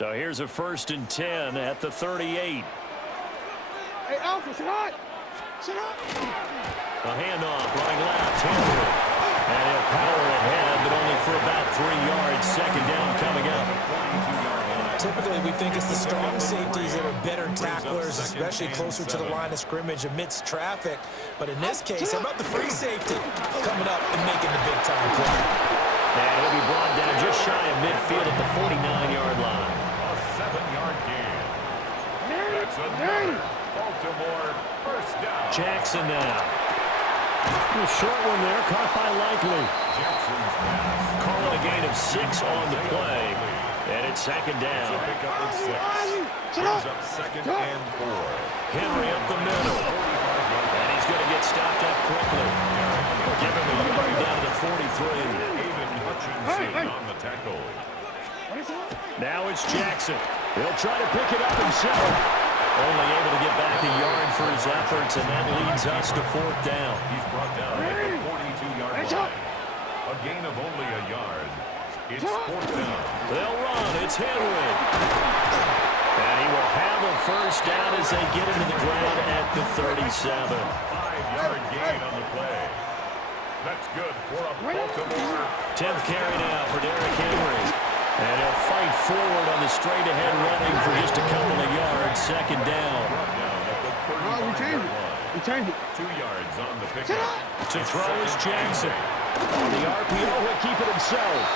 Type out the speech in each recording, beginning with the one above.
So here's a 1st and 10 at the 38. Hey, Alpha, sit hot. Sit hot. A handoff, running left, Henry. And he'll power ahead, but only for about 3 yards. 2nd down coming up. Typically, we think it's the strong safeties that are better tacklers, especially closer to the line of scrimmage amidst traffic. But in this case, how about the free safety coming up and making the big-time play? And he'll be brought down just shy of midfield at the 49-yard line. A 7-yard gain. That's another Baltimore first down. Jackson now. A short one there, caught by Likely. Jackson's pass. Calling a gain of 6 on the play. And it's 2nd down. Pick up at 6. Brings up 2nd and 4. Henry up the middle. And he's going to get stopped up quickly. Give him a yard down to the 43. Aiden Hutchinson on the tackle. Now it's Jackson. He'll try to pick it up himself. Only able to get back a yard for his efforts, and that leads us to 4th down. He's brought down at the 42-yard line. A gain of only a yard. It's 4th down. They'll run. It's Henry. And he will have a 1st down as they get into the ground at the 37. 5-yard gain on the play. That's good for a Baltimore. 10th carry now for Derrick Henry. And he'll fight forward on the straight-ahead running for just a couple of yards. 2nd down. We changed it. 2 yards on the pickup. To throw is Jackson. On the RPO, he'll keep it himself.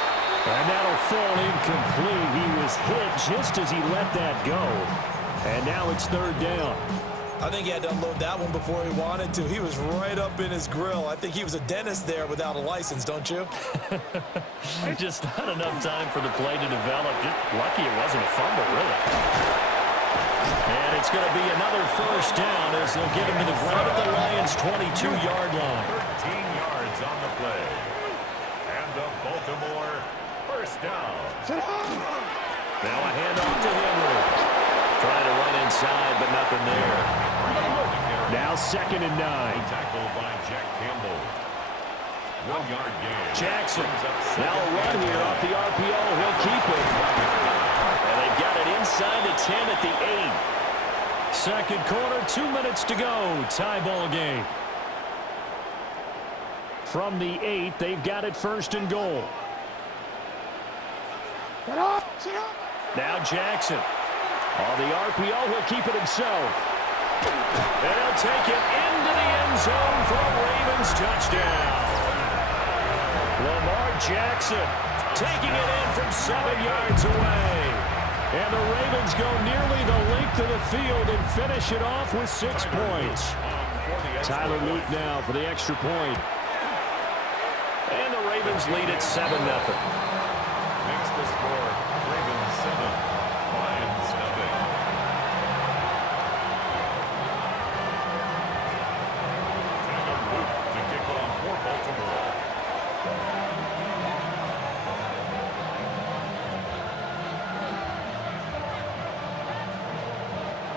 And that'll fall incomplete. He was hit just as he let that go. And now it's 3rd down. I think he had to unload that one before he wanted to. He was right up in his grill. I think he was a dentist there without a license, don't you? Just not enough time for the play to develop. Just lucky it wasn't a fumble, really. And it's going to be another 1st down as they'll get him to the ground at the Lions' 22-yard line. 13 yards on the play. And the Baltimore first down. Now a handoff to Henry. Trying to run inside, but nothing there. Now 2nd and 9. Tackled by Jack Campbell. 1-yard gain. Jackson. Now a run here off the RPO. He'll keep it. And they've got it inside the 10 at the 8. 2nd quarter, 2 minutes to go. Tie ball game. From the 8, they've got it 1st and goal. Now Jackson. On the RPO, he'll keep it himself. And he'll take it into the end zone for a Ravens touchdown. Lamar Jackson taking it in from 7 yards away. And the Ravens go nearly the length of the field and finish it off with 6 points. Tyler Luke now for the extra point. And the Ravens lead at 7-0. Makes the score Ravens 7, Lions nothing. Tyler Luke to kick off for Baltimore.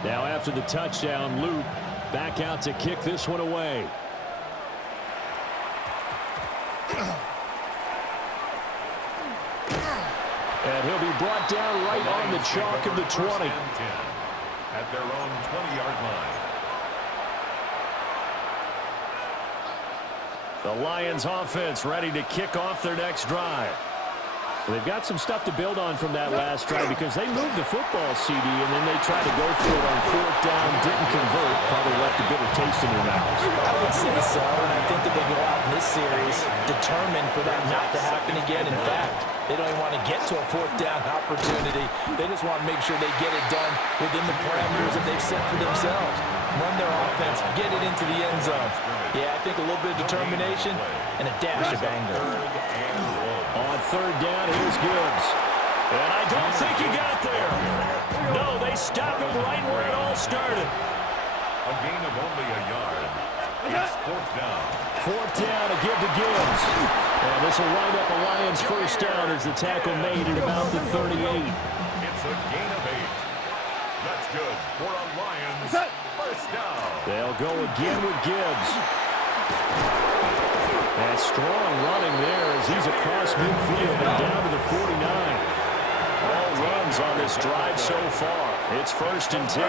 Now after the touchdown, Luke back out to kick this one away. And he'll be brought down right on the chalk of the 20. At their own 20-yard line. The Lions offense ready to kick off their next drive. They've got some stuff to build on from that last drive because they moved the football, CD, and then they tried to go for it on 4th down, didn't convert, probably left a bitter taste in their mouths. I would say so, and I think that they go out in this series determined for that not to happen again. In fact, they don't even want to get to a 4th down opportunity. They just want to make sure they get it done within the parameters that they've set for themselves. Run their offense, get it into the end zone. Yeah, I think a little bit of determination and a dash of anger. On 3rd down, here's Gibbs. And I don't think he got there. No, they stop him right where it all started. A gain of only a yard. It's 4th down. 4th down to give to Gibbs. And this will wind up a Lions 1st down as the tackle made at about the 38. It's a gain of 8. That's good for a Lions 1st down. They'll go again with Gibbs. That strong running there as he's across midfield and down to the 49. All runs yards on this drive so far. It's 1st and 10.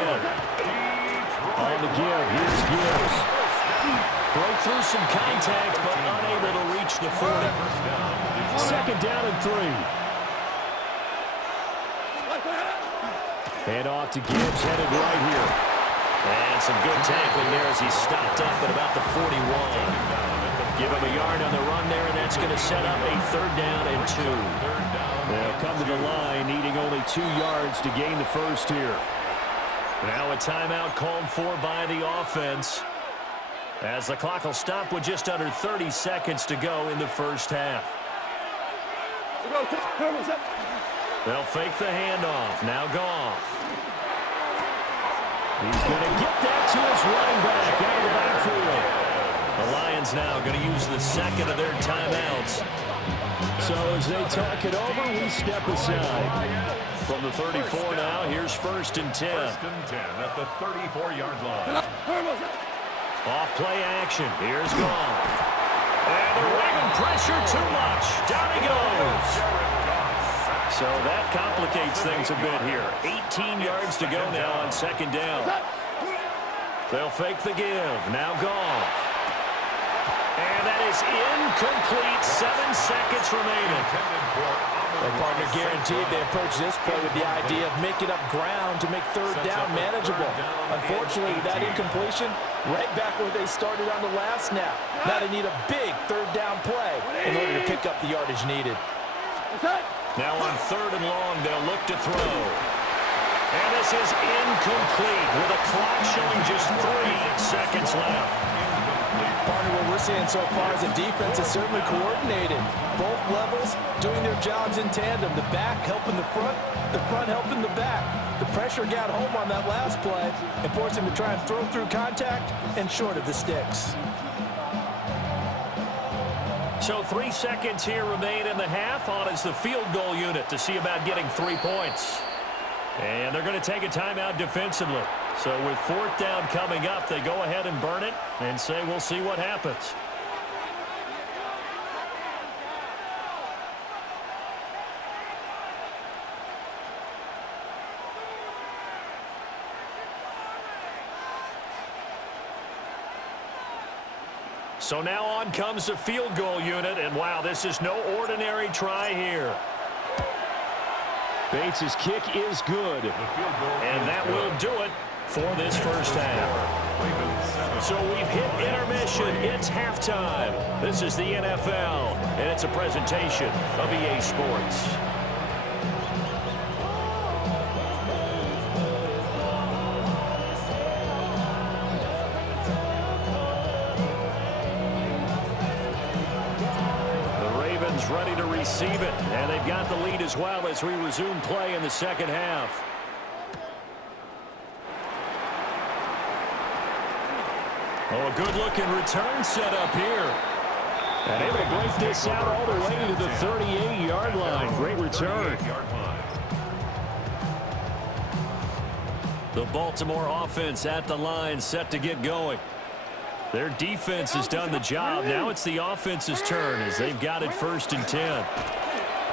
On the give, here's Gibbs. Broke through some contact, but unable to reach the 40. 2nd down and 3. Hand off to Gibbs, headed right here. And some good tackling there as he stopped up at about the 41. Give him a yard on the run there, and that's going to set up a 3rd down and 2. They'll come to the line, needing only 2 yards to gain the first here. Now a timeout called for by the offense, as the clock will stop with just under 30 seconds to go in the first half. They'll fake the handoff. Now Goff. He's going to get that to his running back out of the backfield. The Lions now going to use the 2nd of their timeouts. So as they talk it over, we step aside. From the 34 now, here's 1st and 10. 1st and 10 at the 34-yard line. Off play action. Here's Goff. And the Raven pressure too much. Down he goes. So that complicates things a bit here. 18 yards to go now on 2nd down. They'll fake the give. Now Goff. And that is incomplete. 7 seconds remaining. Their partner guaranteed they approach this play with the idea of making up ground to make 3rd down manageable. Unfortunately, that incompletion right back where they started on the last snap. Now they need a big 3rd down play in order to pick up the yardage needed. Now on 3rd and long, they'll look to throw. And this is incomplete with a clock showing just 3 seconds left. Partner, what we're seeing so far is the defense is certainly coordinated. Both levels doing their jobs in tandem. The back helping the front helping the back. The pressure got home on that last play and forced him to try and throw through contact and short of the sticks. So 3 seconds here remain in the half. On is the field goal unit to see about getting 3 points. And they're going to take a timeout defensively. So with 4th down coming up, they go ahead and burn it and say we'll see what happens. So now on comes the field goal unit, and wow, this is no ordinary try here. Bates' kick is good, and that will do it for this first half. So we've hit intermission. It's halftime. This is the NFL, and it's a presentation of EA Sports. Ready to receive it, and they've got the lead as well as we resume play in the second half. Oh, a good-looking return set up here. And able to break this out all the way to the 38-yard line. Great return. The Baltimore offense at the line, set to get going. Their defense has done the job. Now it's the offense's turn as they've got it 1st and 10.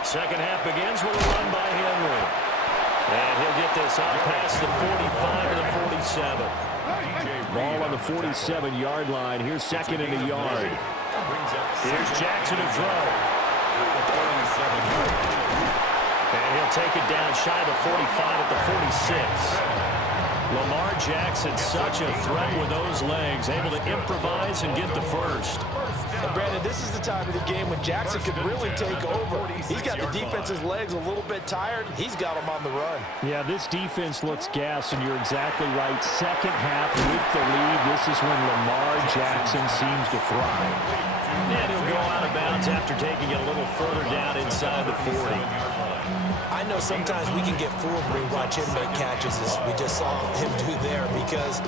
Second half begins with a run by Henry. And he'll get this out past the 45 to the 47. Ball on the 47-yard line. Here's 2nd and a yard. Here's Jackson to throw. And he'll take it down shy of the 45 at the 46. Lamar Jackson, such a threat with those legs, able to improvise and get the first. And Brandon, this is the time of the game when Jackson could really take over. He's got the defense's legs a little bit tired. He's got them on the run. Yeah, this defense looks gassed, and you're exactly right. Second half with the lead, this is when Lamar Jackson seems to thrive. And he'll go out of bounds after taking it a little further down inside the 40. I know sometimes we can get fooled when we watch him make catches as we just saw him do there because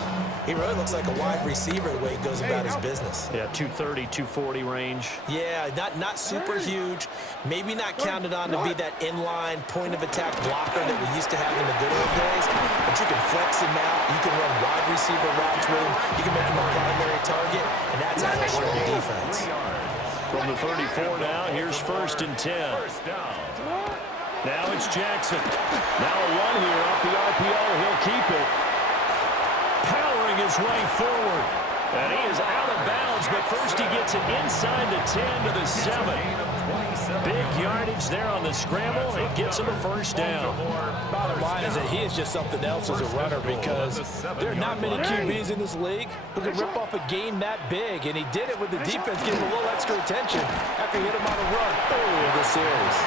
he really looks like a wide receiver the way he goes about his business. Yeah, 230, 240 range. Yeah, not super huge. Maybe not counted on to be that inline point-of-attack blocker that we used to have in the good old days, but you can flex him out. You can run wide receiver routes with him. You can make him a primary target, and that's how you work the defense. From the 34 now, here's 1st and 10. Now it's Jackson. Now a run here off the RPO. He'll keep it. Powering his way forward. And he is out of bounds, but first he gets it inside the 10 to the 7. Big yardage there on the scramble. It gets him a first down. Bottom line is that he is just something else as a runner because there are not many QBs in this league who can rip off a gain that big, and he did it with the defense giving him a little extra attention after he hit him on a run early in the series.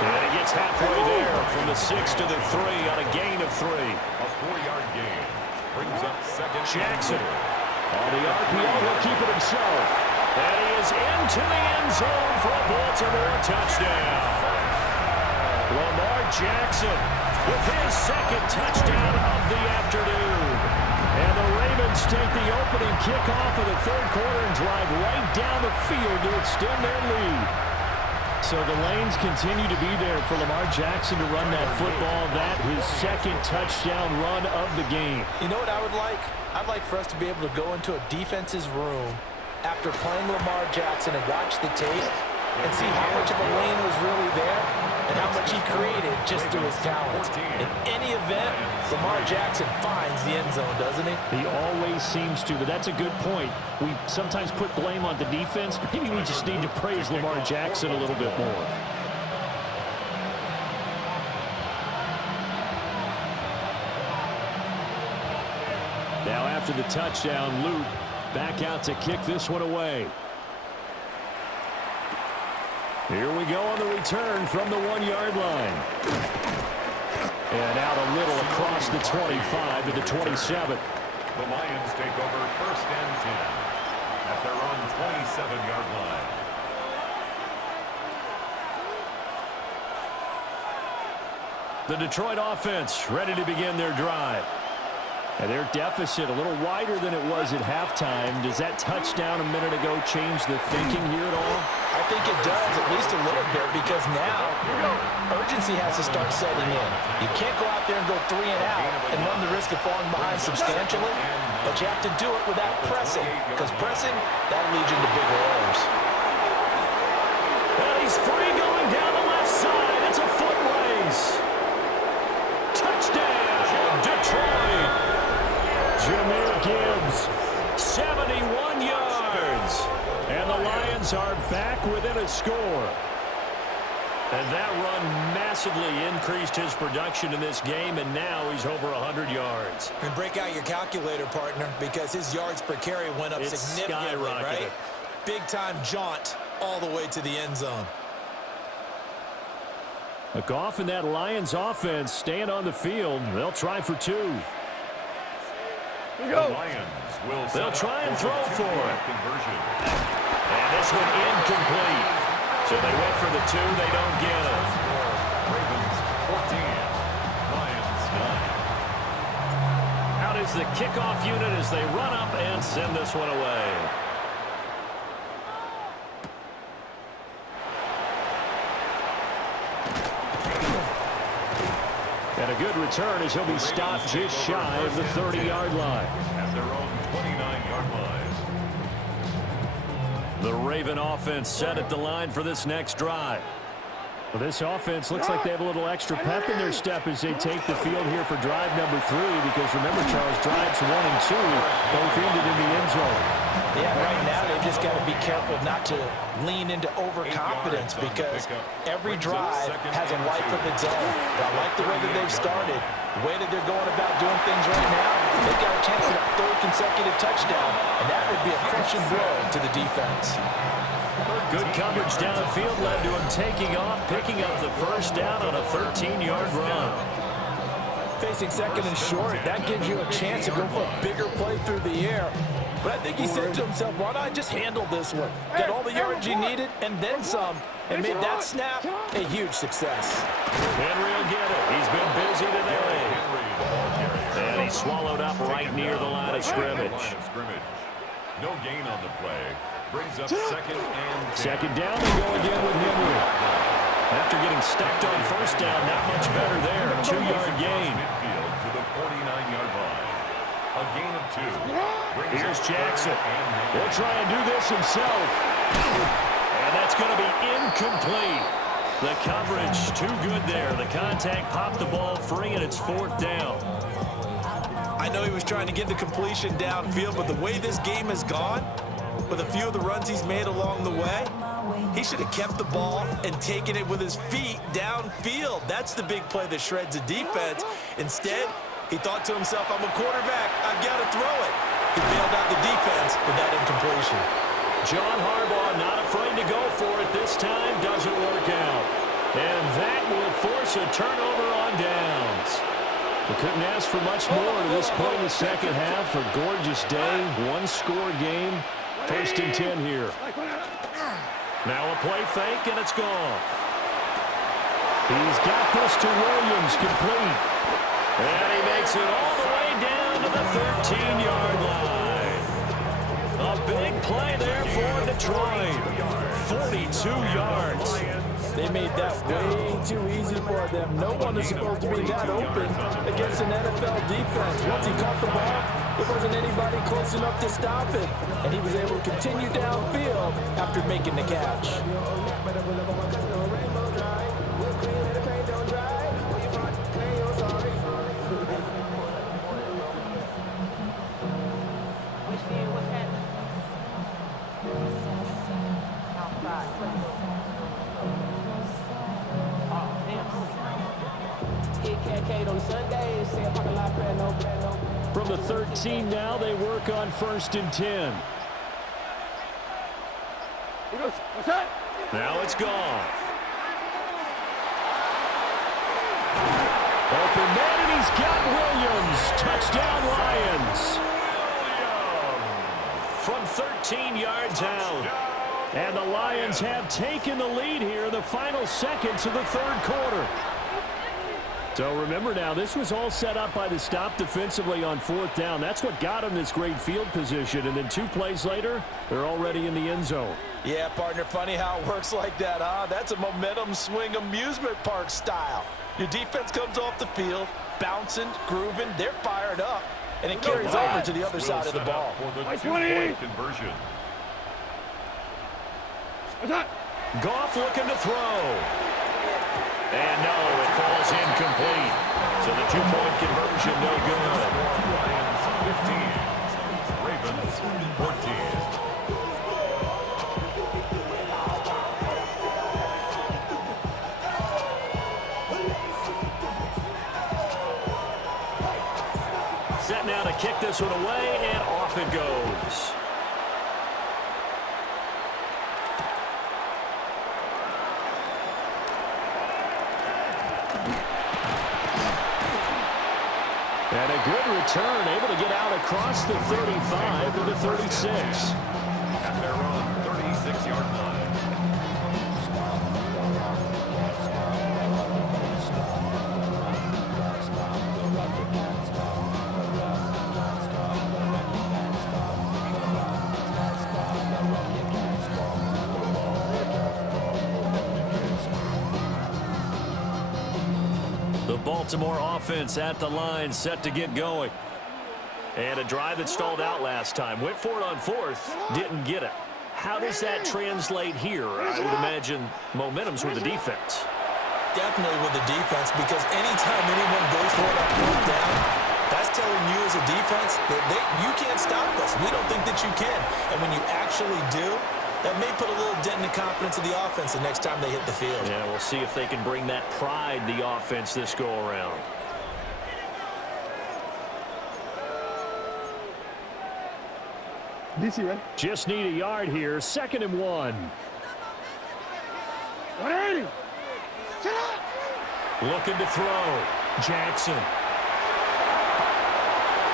And he gets halfway there from the 6 to the 3 on a gain of 3. A 4-yard gain brings up second. Jackson on the RPO. He'll keep it himself. And he is into the end zone for a Baltimore touchdown. Lamar Jackson with his second touchdown of the afternoon. And the Ravens take the opening kickoff of the third quarter and drive right down the field to extend their lead. So the lanes continue to be there for Lamar Jackson to run that football. That his second touchdown run of the game. You know what I would like? I'd like for us to be able to go into a defense's room after playing Lamar Jackson and watch the tape and see how much of a lane was really there and how much he created just through his talent. In any event, Lamar Jackson finds the end zone, doesn't he? He always seems to, but that's a good point. We sometimes put blame on the defense. Maybe we just need to praise Lamar Jackson a little bit more. Now after the touchdown, Luke back out to kick this one away. Here we go on the return from the 1-yard line. And out a little across the 25 to the 27. The Lions take over first and 10 at their own 27-yard line. The Detroit offense ready to begin their drive. And their deficit a little wider than it was at halftime. Does that touchdown a minute ago change the thinking here at all? I think it does, at least a little bit, because now urgency has to start setting in. You can't go out there and go 3 and out and run the risk of falling behind substantially, but you have to do it without pressing, because pressing, that'll lead you into bigger errors. Well, he's free going down the left side. It's a foot race. Touchdown, Detroit. Jahmyr Gibbs, 71 yards. And the Lions are back within a score. And that run massively increased his production in this game, and now he's over 100 yards. And break out your calculator, partner, because his yards per carry went up significantly, right? Big-time jaunt all the way to the end zone. A Goff and that Lions offense staying on the field. They'll try for 2. The Lions will They'll try and throw for it. Conversion. And this one incomplete. So they went for the 2. They don't get it. Ravens 14, Lions 9. Out is the kickoff unit as they run up and send this one away. And a good return as he'll be stopped just shy of the 30-yard line. At their own 29-yard line. The Raven offense set at the line for this next drive. Well, this offense looks like they have a little extra pep in their step as they take the field here for drive number 3, because remember, Charles, drives 1 and 2 both ended in the end zone. Yeah, right now they've just got to be careful not to lean into overconfidence, because every drive has a life of its own. But I like the way that they've started, the way that they're going about doing things right now. They've got a chance at a 3rd consecutive touchdown, and that would be a crushing blow to the defense. Good coverage downfield led to him taking off, picking up the first down on a 13-yard run. Facing 2nd and short, that gives you a chance to go for a bigger play through the air. But I think he said to himself, why not just handle this one? Got all the yards he needed and then some, and made that snap a huge success. Henry will get it. He's been busy today. And he's swallowed up right near the line of scrimmage. No gain on the play. Brings up 2nd and 10. 2nd down, they go again with Henry. After getting stuffed on 1st down, not much better there. 2-yard gain. Midfield to the 49-yard line. A gain of 2. Here's Jackson. He'll try and do this himself. And that's going to be incomplete. The coverage too good there. The contact popped the ball free, and it's 4th down. I know he was trying to get the completion downfield, but the way this game has gone, with a few of the runs he's made along the way, he should have kept the ball and taken it with his feet downfield. That's the big play that shreds the defense. Instead, he thought to himself, I'm a quarterback, I've got to throw it. He bailed out the defense with that incompletion. John Harbaugh not afraid to go for it this time. Doesn't work out. And that will force a turnover on downs. We couldn't ask for much more to this point in the second half. A gorgeous day, one-score game. 1st and 10 here. Now a play fake, and it's gone. He's got this to Williams, complete. And he makes it all the way down to the 13-yard line. A big play there for Detroit. 42 yards. They made that way too easy for them. No one is supposed to be that open against an NFL defense. Once he caught the ball, there wasn't anybody close enough to stop it. And he was able to continue downfield after making the catch. From the 13 now, they work on 1st and 10. Now it's gone. Open man, and he's got Williams. Touchdown, Lions. From 13 yards out. And the Lions have taken the lead here in the final seconds of the 3rd quarter. So remember now, this was all set up by the stop defensively on 4th down. That's what got them this great field position. And then 2 plays later, they're already in the end zone. Yeah, partner, funny how it works like that, huh? That's a momentum swing amusement park style. Your defense comes off the field, bouncing, grooving, they're fired up, and it carries over to the other side of the ball. For the 2-point conversion. Goff looking to throw. And no, it falls incomplete. So the 2-point conversion no good. Lions 15, Ravens 14. Set now to kick this one away, and off it goes. And a good return, able to get out across the 35 to the 36. At their own 36-yard line. The Baltimore offense at the line, set to get going. And a drive that stalled out last time. Went for it on 4th, didn't get it. How does that translate here? I would imagine momentum's with the defense. Definitely with the defense, because anytime anyone goes for it on 4th down, that's telling you as a defense that you can't stop us. We don't think that you can. And when you actually do, that may put a little dent in the confidence of the offense the next time they hit the field. Yeah, we'll see if they can bring that pride, the offense, this go-around. DC, ready? Just need a yard here. 2nd and 1. 180. Looking to throw. Jackson.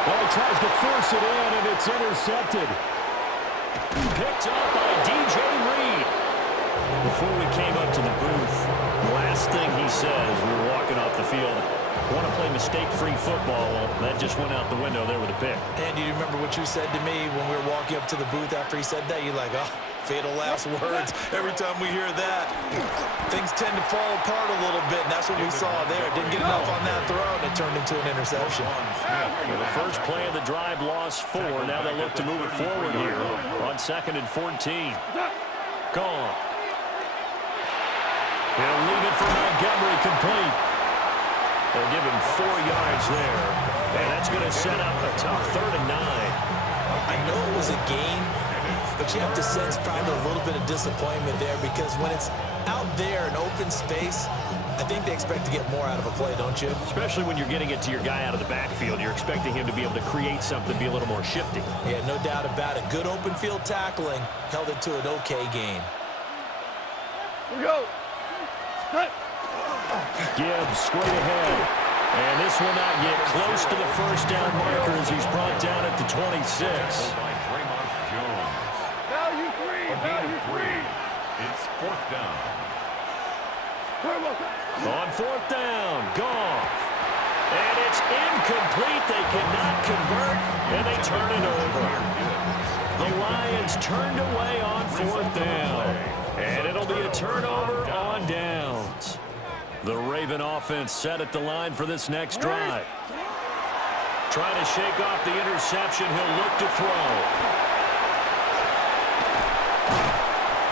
Well, he tries to force it in, and it's intercepted. Picked up by DJ Reed. Before we came up to the booth, last thing he says, we were walking off the field, want to play mistake-free football. Well, that just went out the window there with a pick. And do you remember what you said to me when we were walking up to the booth after he said that? You're like, oh, fatal last words. Every time we hear that, things tend to fall apart a little bit, and that's what we saw there. Didn't get enough on that throw, and it turned into an interception. Well, the first play of the drive lost 4. Now they look to move it forward here on 2nd and 14. Gone. He'll leave it for Montgomery complete. They'll give him 4 yards there. And that's going to set up a tough 3rd and 9. I know it was a game, but you have to sense probably a little bit of disappointment there because when it's out there in open space, I think they expect to get more out of a play, don't you? Especially when you're getting it to your guy out of the backfield. You're expecting him to be able to create something, be a little more shifty. Yeah, no doubt about it. Good open field tackling held it to an okay game. Here we go. Cut. Gibbs straight ahead. And this will not get close to the first down marker as he's brought down at the 26. Value 3. Value 3. It's 4th down. On 4th down, Goff. And it's incomplete. They cannot convert, and they turn it over. The Lions turned away on 4th down. And it'll be a turnover on downs. The Raven offense set at the line for this next drive. Trying to shake off the interception. He'll look to throw.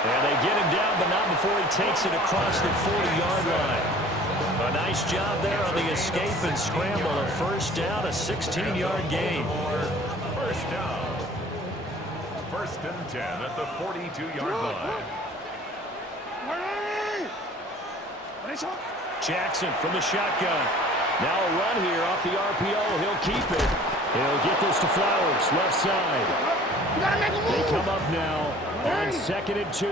And they get him down, but not before he takes it across the 40-yard line. A nice job there on the escape and scramble. A first down, a 16-yard gain. First down. 1st and 10 at the 42-yard line. Jackson from the shotgun. Now a run here off the RPO. He'll keep it. He'll get this to Flowers, left side. They come up now on 2nd and 2.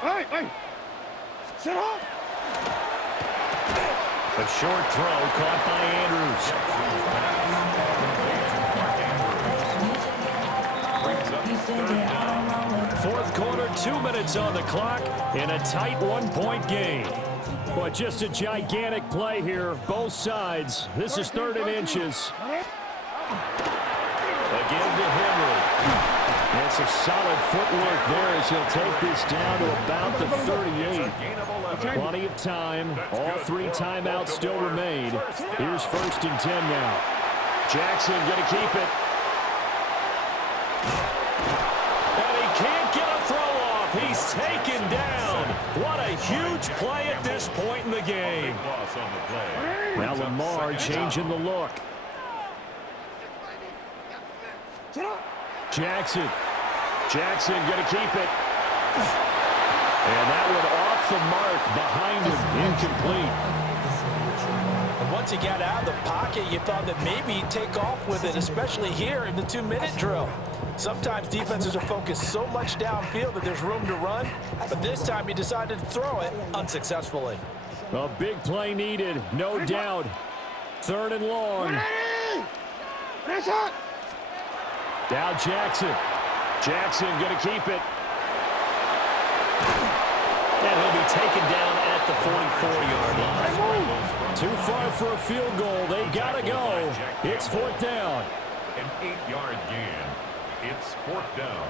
Hey. Sit up. A short throw caught by Andrews. 4th quarter, 2 minutes on the clock, in a tight 1-point game. But just a gigantic play here, both sides. This is 3rd and inches. Again to Henry. And some solid footwork there as he'll take this down to about the 38. Plenty of time. All 3 timeouts still remain. Here's 1st and 10 now. Jackson going to keep it. And he can't get a throw off. He's taken down. What a huge play at this point in the game. Now Lamar changing the look. Jackson going to keep it. And that one off the mark behind him, incomplete. And once he got out of the pocket, you thought that maybe he'd take off with it, especially here in the 2-minute drill. Sometimes defenses are focused so much downfield that there's room to run, but this time he decided to throw it unsuccessfully. A big play needed, no doubt. 3rd and long. Now Jackson going to keep it. And he'll be taken down at the 44-yard line. Too far for a field goal. They've got to go. It's 4th down. An 8-yard gain. It's 4th down.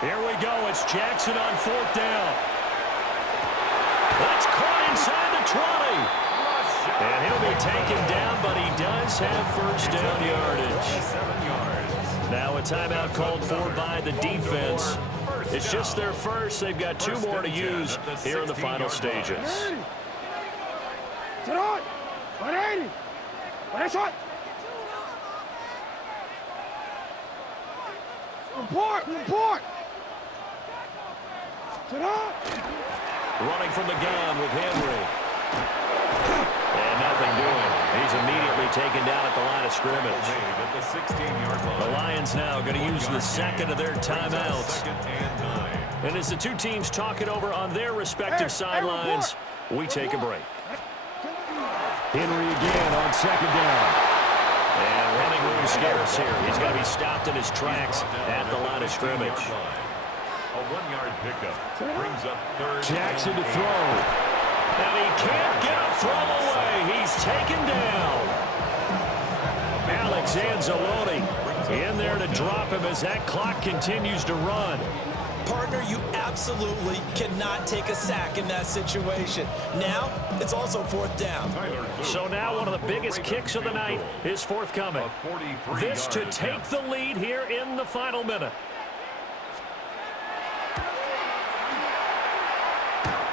Here we go. It's Jackson on 4th down. That's caught inside the 20. And he'll be taken down, but he does have first down yardage. 7 yards. Now a timeout called for by the defense. It's just their first. They've got 2 more to use here in the final stages. Sit on. 180. Report. Sit on. Running from the gun with Henry. And nothing doing. He's immediately taken down at the line of scrimmage. The Lions now going to use the 2nd of their timeouts. And as the 2 teams talk it over on their respective sidelines, we take a break. Henry again on 2nd down. And running room scarce here. He's going to be stopped in his tracks at the line of scrimmage. A 1-yard pickup brings up 3rd. Jackson to throw. And he can't get a throw away. He's taken down. Alex Anzalone in there to drop him as that clock continues to run. Partner, you absolutely cannot take a sack in that situation. Now, it's also 4th down. So now one of the biggest kicks of the night is forthcoming. This to take the lead here in the final minute.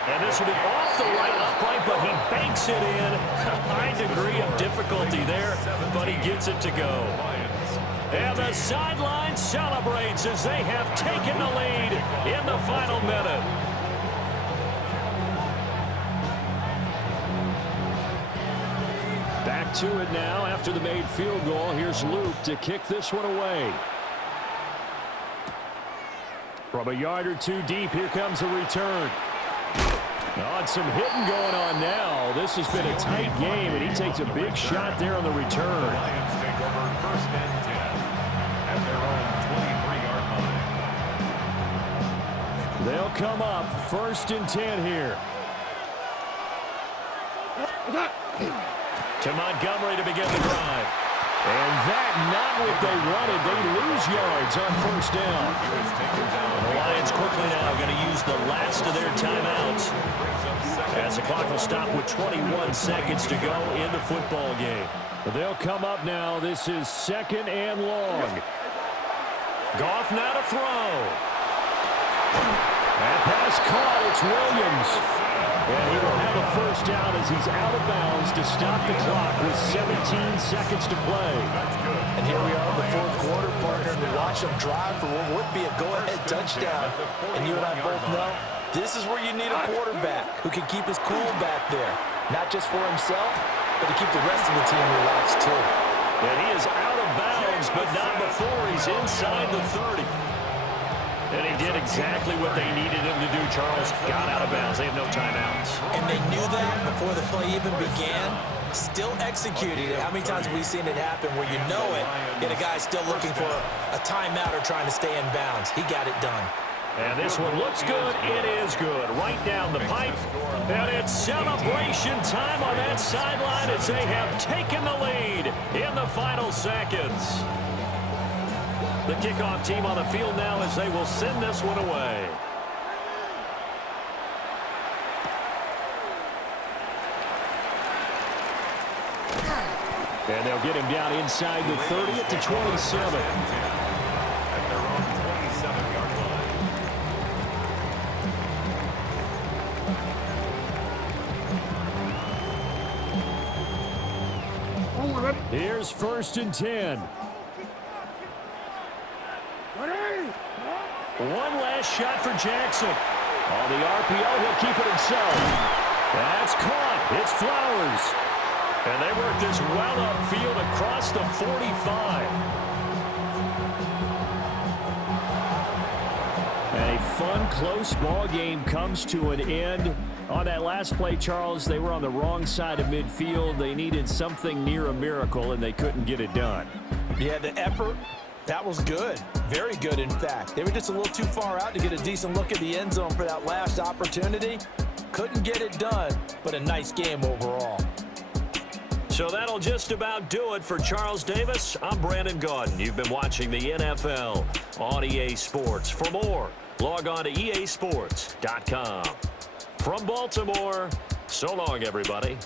And this will be off the right upright, but he banks it in. A high degree of difficulty there, but he gets it to go. And the sideline celebrates as they have taken the lead in the final minute. Back to it now after the made field goal. Here's Luke to kick this one away. From a yard or two deep, here comes a return. Oh, and some hitting going on now. This has been a tight game, and he takes a big shot there on the return. Lions take over 1st and 10 at their own 23-yard line. They'll come up 1st and 10 here. To Montgomery to begin the drive. And that not what they wanted. They lose yards on 1st down. The Lions quickly now going to use the last of their timeouts as the clock will stop with 21 seconds to go in the football game. They'll come up now. This is 2nd and long. Goff now to throw. That pass caught. It's Williams. And he will have a 1st down as he's out of bounds to stop the clock with 17 seconds to play. And here we are in the 4th quarter, partner, and we watch them drive for what would be a go-ahead touchdown. And you and I both know this is where you need a quarterback who can keep his cool back there. Not just for himself, but to keep the rest of the team relaxed too. And he is out of bounds, but not before he's inside the 30. And he did exactly what they needed him to do, Charles. Got out of bounds. They have no timeouts. And they knew that before the play even began. Still executed it. How many times have we seen it happen where you know it, yet a guy's still looking for a timeout or trying to stay in bounds? He got it done. And this one looks good. It is good. Right down the pipe. And it's celebration time on that sideline as they have taken the lead in the final seconds. The kickoff team on the field now as they will send this one away. And they'll get him down inside the 30 at the 27. At their own 27-yard line. Here's 1st and 10. One last shot for Jackson. On the RPO, he'll keep it himself. That's caught. It's Flowers. And they work this well upfield across the 45. A fun, close ball game comes to an end. On that last play, Charles, they were on the wrong side of midfield. They needed something near a miracle, and they couldn't get it done. Yeah, the effort, that was good. Very good, in fact. They were just a little too far out to get a decent look at the end zone for that last opportunity. Couldn't get it done, but a nice game overall. So that'll just about do it for Charles Davis. I'm Brandon Gaudin. You've been watching the NFL on EA Sports. For more, log on to easports.com. From Baltimore, so long, everybody.